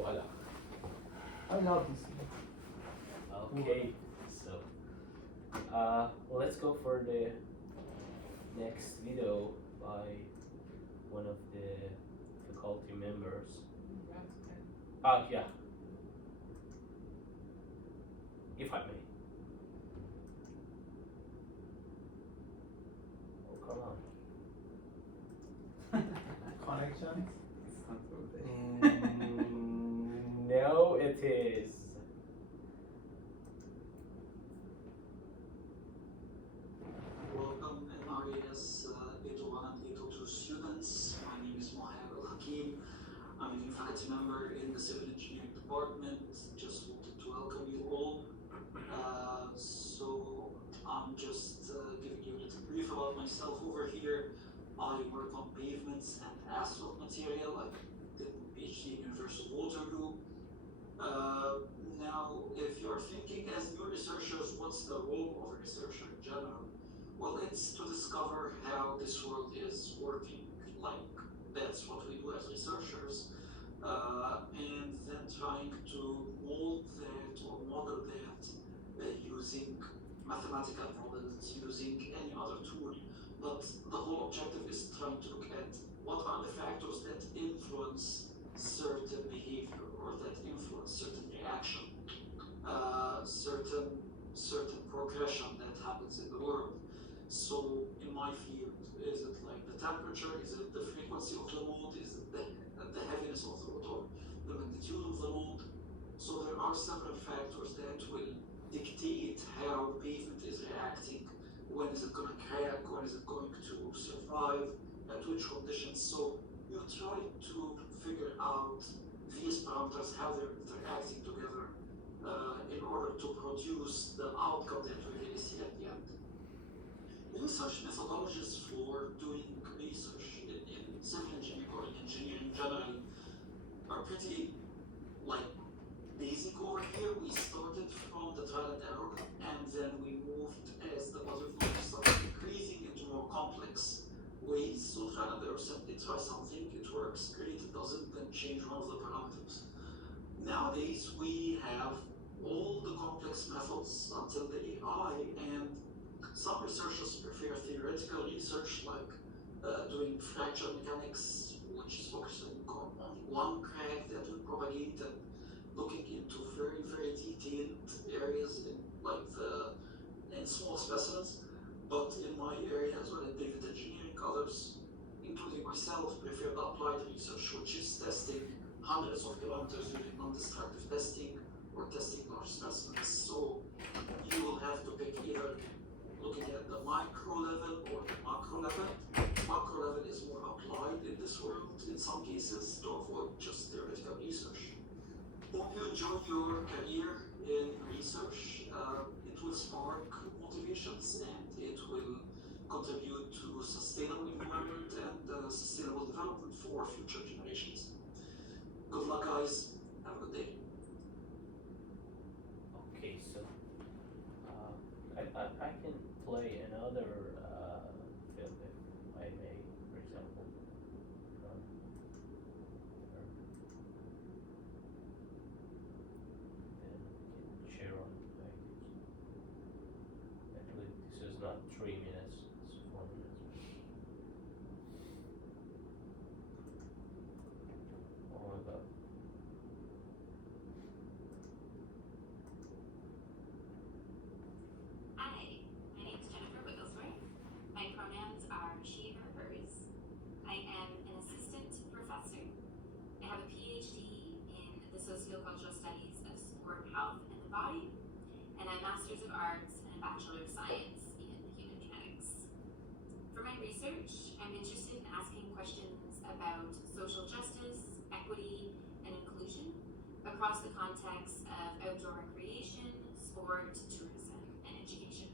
Voila. I love this. Okay, so let's go for the next video by one of the faculty members. Yeah, if I may. Oh, come on. Connections? It's not so bad. No, it is. Welcome MRAS A21 and A22 students. My name is Mohamed Al Hakim. I'm a new faculty member in the Civil Engineering Department. Just wanted to welcome you all. So I'm just giving you a little brief about myself over here. I work on pavements and asphalt material. I did a PhD in University of Waterloo. Now, if you're thinking as new researchers, what's the role of a researcher in general? Well, it's to discover how this world is working. Like, that's what we do as researchers. And then trying to mold that or model that using mathematical models, using any other tool. But the whole objective is trying to look at what are the factors that influence certain behavior or that influence certain reaction, certain progression that happens in the world. So in my field, is it like the temperature? Is it the frequency of the load? Is it the heaviness of the load or the magnitude of the load? So there are several factors that will dictate how pavement is reacting. When is it going to crack? When is it going to survive? At which conditions? So you try to figure out these parameters, how they're interacting together in order to produce the outcome that we really see at the end. Research methodologies for doing research in civil engineering or in engineering generally are pretty basic over here. We started from the trial and error, and then we moved as the body of knowledge started increasing into more complex ways. So trial and error, simply try something, it works, great, it doesn't, then change one of the parameters. Nowadays we have all the complex methods until the AI, and some researchers prefer theoretical research like doing fracture mechanics, which is focusing on one crack that will propagate and looking into very, very detailed areas in small specimens. But in my area as well, in pavement engineering, others, including myself, prefer the applied research, which is testing hundreds of kilometers using non-destructive testing or testing large specimens. So you will have to pick either looking at the micro level or the macro level. Macro level is more applied in this world in some cases to avoid just theoretical research. Hope you enjoy your career in research. It will spark motivations and it will contribute to sustainable environment and sustainable development for future generations. Good luck, guys. Have a good day. Okay, so I can play another film if I may, for example. Then we can share on actually this is not 3 minutes, it's 4 minutes. Oh my god. Hi, my name is Jennifer Wigglesworth. My pronouns are she, her, hers. I am an assistant professor. I have a PhD in the sociocultural studies of sport, health, and the body, and a Master's of Arts and a Bachelor of Science in human genetics. For my research, I'm interested in asking questions about social justice, equity, and inclusion across the context of outdoor recreation, sport, tourism, and education.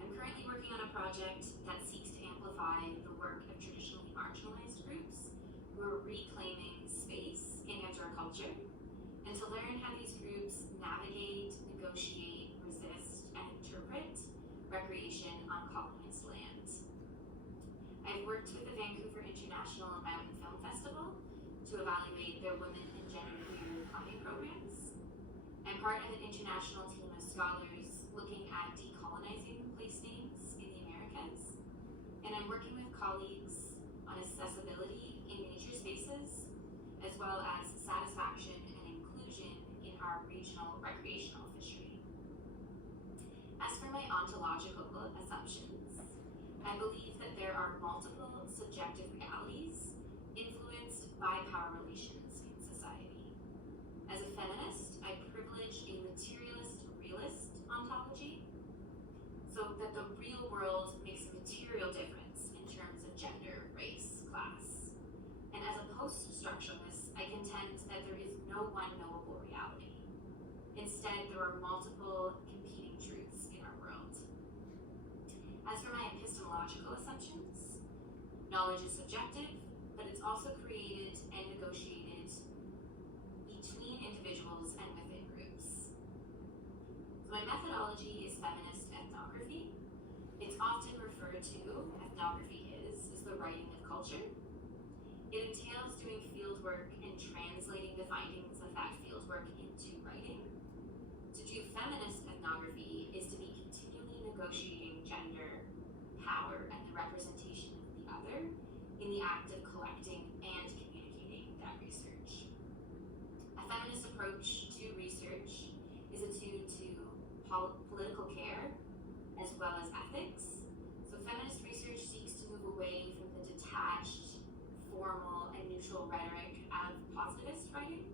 I'm currently working on a project that seeks to amplify the work of traditionally marginalized groups who are reclaiming space in outdoor culture, and to learn how these groups navigate, negotiate, resist, and interpret recreation on colonized land. I've worked with the Vancouver International Mountain Film Festival to evaluate their Women in gender queer climbing programs. I'm part of an international team of scholars looking at decolonizing place names in the Americas, and I'm working with colleagues on accessibility in nature spaces, as well as satisfaction and inclusion in our regional recreational fishery. As for my ontological assumptions, I believe that there are multiple subjective realities influenced by power relations in society. As a feminist, I privilege a materialist realist ontology, so that the real world makes a material difference in terms of gender, race, class. And as a post-structuralist, I contend that there is no one knowable reality. Instead, there are multiple competing truths in our world. As for my epistemological assumptions, knowledge is subjective, but it's also created and negotiated between individuals and within groups. So my methodology is feminist ethnography. It's often referred to, ethnography is the writing of culture. It entails doing fieldwork and translating the findings of that fieldwork into writing. To do feminist ethnography is to be continually negotiating gender, power, and the representation of the other in the act of collecting and communicating that research. A feminist approach to research is attuned to political care as well as ethics. So feminist research seeks to move away from the detached, formal, and neutral rhetoric of positivist writing,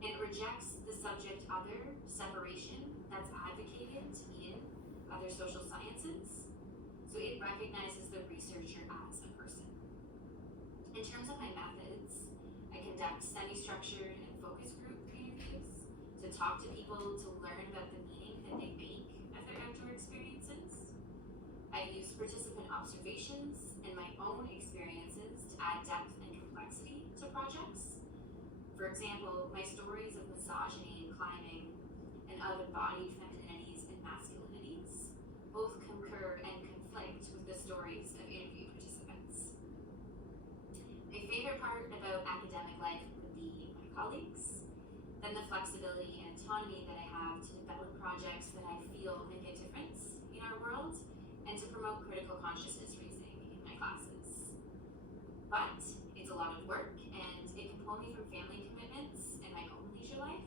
and rejects the subject-other separation that's advocated in other social sciences. So it recognizes the researcher as a person. In terms of my methods, I conduct semi-structured and focus group interviews to talk to people to learn about the meaning that they make of their outdoor experiences. I've used participant observations and my own experiences to add depth and complexity to projects. For example, my stories of misogyny in climbing and of embodied femininities and masculinities both concur and conflict with the stories of interview participants. My favorite part about academic life would be my colleagues, then the flexibility and autonomy that I have to develop projects that I feel make a difference in our world, and to promote critical consciousness raising in my classes. But it's a lot of work, and it can pull me from family commitments and my own leisure life.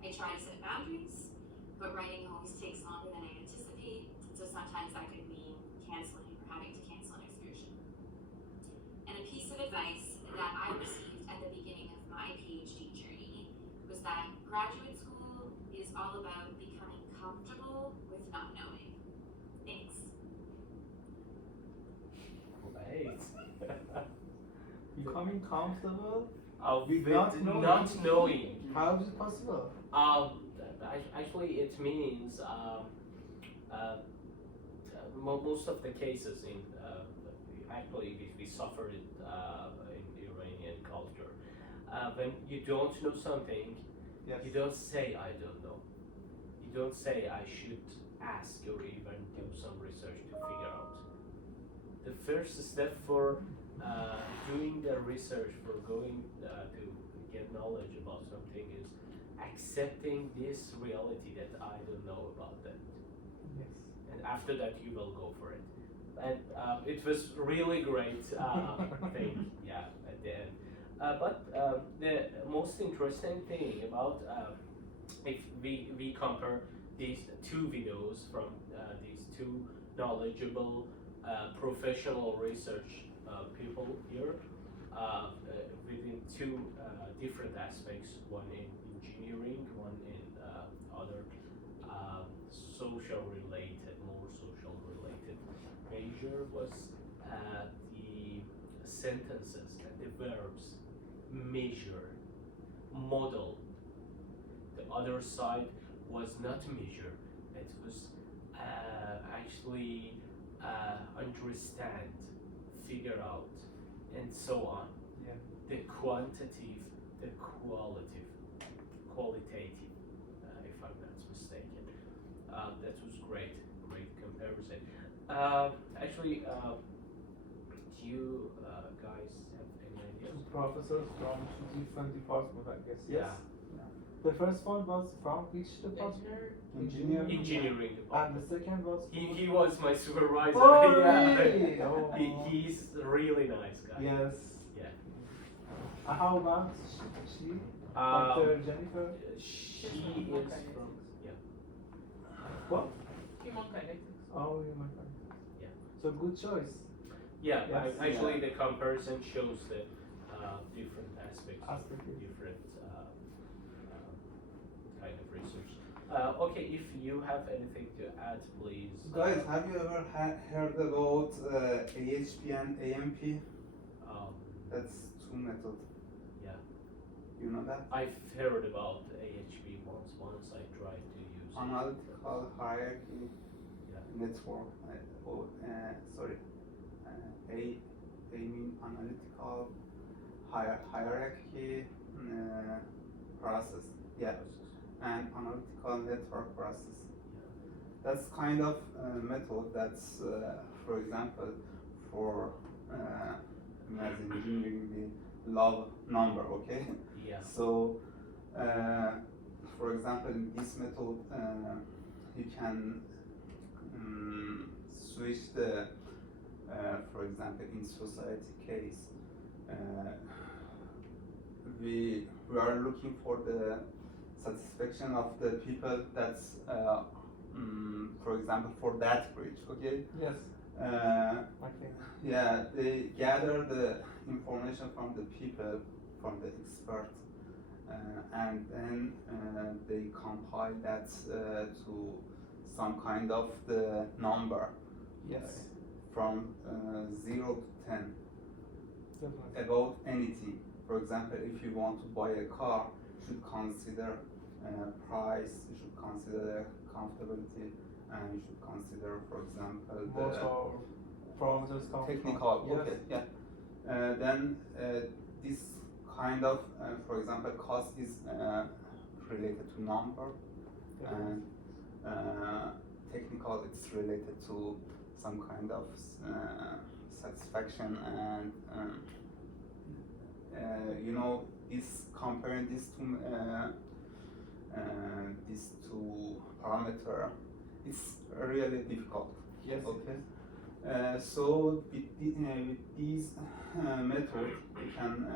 I try to set boundaries, but writing always takes longer than I anticipate, so sometimes that could mean canceling or having to cancel an excursion. And a piece of advice that I received at the beginning of my PhD journey was that graduate school is all about becoming comfortable with not knowing. Thanks. Right. Becoming comfortable? With Not knowing. not knowing. How is it possible? Actually, it means most of the cases in actually we suffer it in Iranian culture. When you don't know something, Yes. you don't say I don't know. You don't say I should ask or even do some research to figure out. The first step for doing the research, for going to get knowledge about something, is accepting this reality that I don't know about that. Yes. And after that you will go for it. And it was really great thing, yeah, at the end. But the most interesting thing about if we compare these two videos from these two knowledgeable professional research people here within two different aspects, one in engineering, one in other social related, more social related major, was the sentences and the verbs measure, model. The other side was not measure, it was actually understand, figure out, and so on. Yeah. The quantitative, the qualitative, if I'm not mistaken. That was great comparison. Actually, do you guys have any idea two professors from two different departments, I guess. Yes. Yeah. The first one was from which department? Engineering. Engineering And department. the second was He was my supervisor. Oh, Yeah. really? Oh. He's a really nice guy. Yes. Yeah. How about she? Um, Dr. Jennifer? she She's is from from yeah. What? Human kinetics. Oh, you might find. Yeah. So good choice. Yeah, Yes. actually the comparison shows the different aspects of Aspect, yeah. different kind of research. Okay, if you have anything to add, please. Guys, have you ever heard about AHP and AMP? Um, That's two methods. yeah, You know that? I've heard about AHP once. Once I tried to use it. Analytical hierarchy Yeah. network. Sorry. I mean analytical hierarchy process. Yeah. And analytical network process. That's kind of method that's, for example, for imagine engineering the log number, okay? Yeah. So, for example, in this method, you can switch the, for example, in society case, we are looking for the satisfaction of the people that's, for example, for that bridge, okay? Yes. Okay. Yeah, they gather the information from the people, from the experts, and then they compile that to some kind of the number Yes. from 0 to 10 Definitely. about anything. For example, if you want to buy a car, you should consider price, you should consider comfortability, and you should consider, for example, the Motor parameters come from- technical. Yes. Okay, yeah. Then this kind of, for example, cost is related to number, and technical it's related to some kind of satisfaction, and you know, is comparing these two parameter, it's really difficult. Yes. Okay. So with these method, you can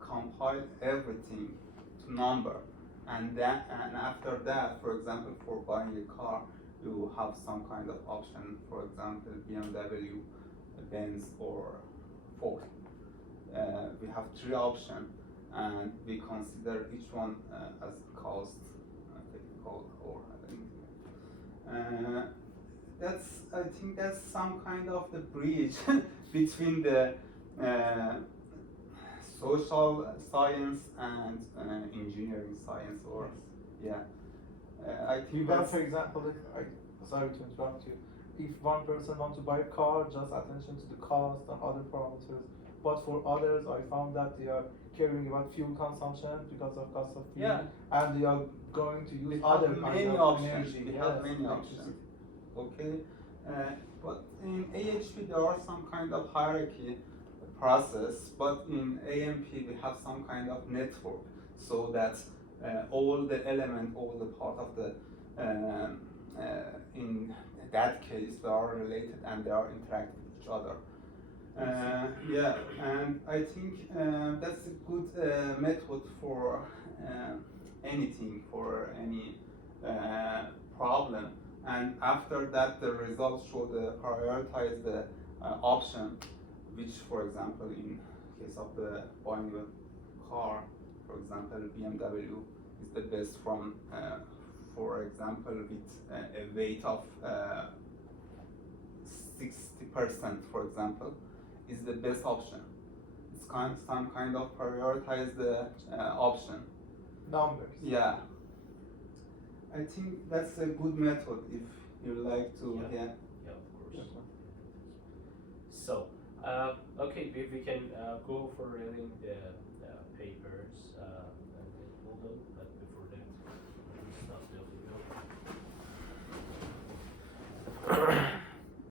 compile everything to number, and after that, for example, for buying a car, you have some kind of option. For example, BMW, Benz, or Ford. We have three options, and we consider each one as cost, technical, or anything. I think that's some kind of the bridge between the social science and engineering science, or yeah. I think Then, that's, for example, sorry to interrupt you. If one person wants to buy a car, just attention to the cost and other parameters. But for others, I found that they are caring about fuel consumption because of cost of fuel, Yeah. and they are going to use we other have kind many of options. energy. We Yes, have many electricity. options. Okay, but in AHP there are some kind of hierarchy process, but in AMP we have some kind of network, so that all the element, all the part of the in that case they are related and they are interacting with each other. Yeah, and I think that's a good method for anything, for any problem. And after that, the results show the prioritize the option, which, for example, in case of the buying a car, for example, BMW is the best from, for example, with a weight of 60%, for example, is the best option. It's some kind of prioritize the option. Numbers. Yeah. I think that's a good method if you like to, Yeah. yeah. Yeah, of course. Yes. So, okay, we can go for reading the papers and the model.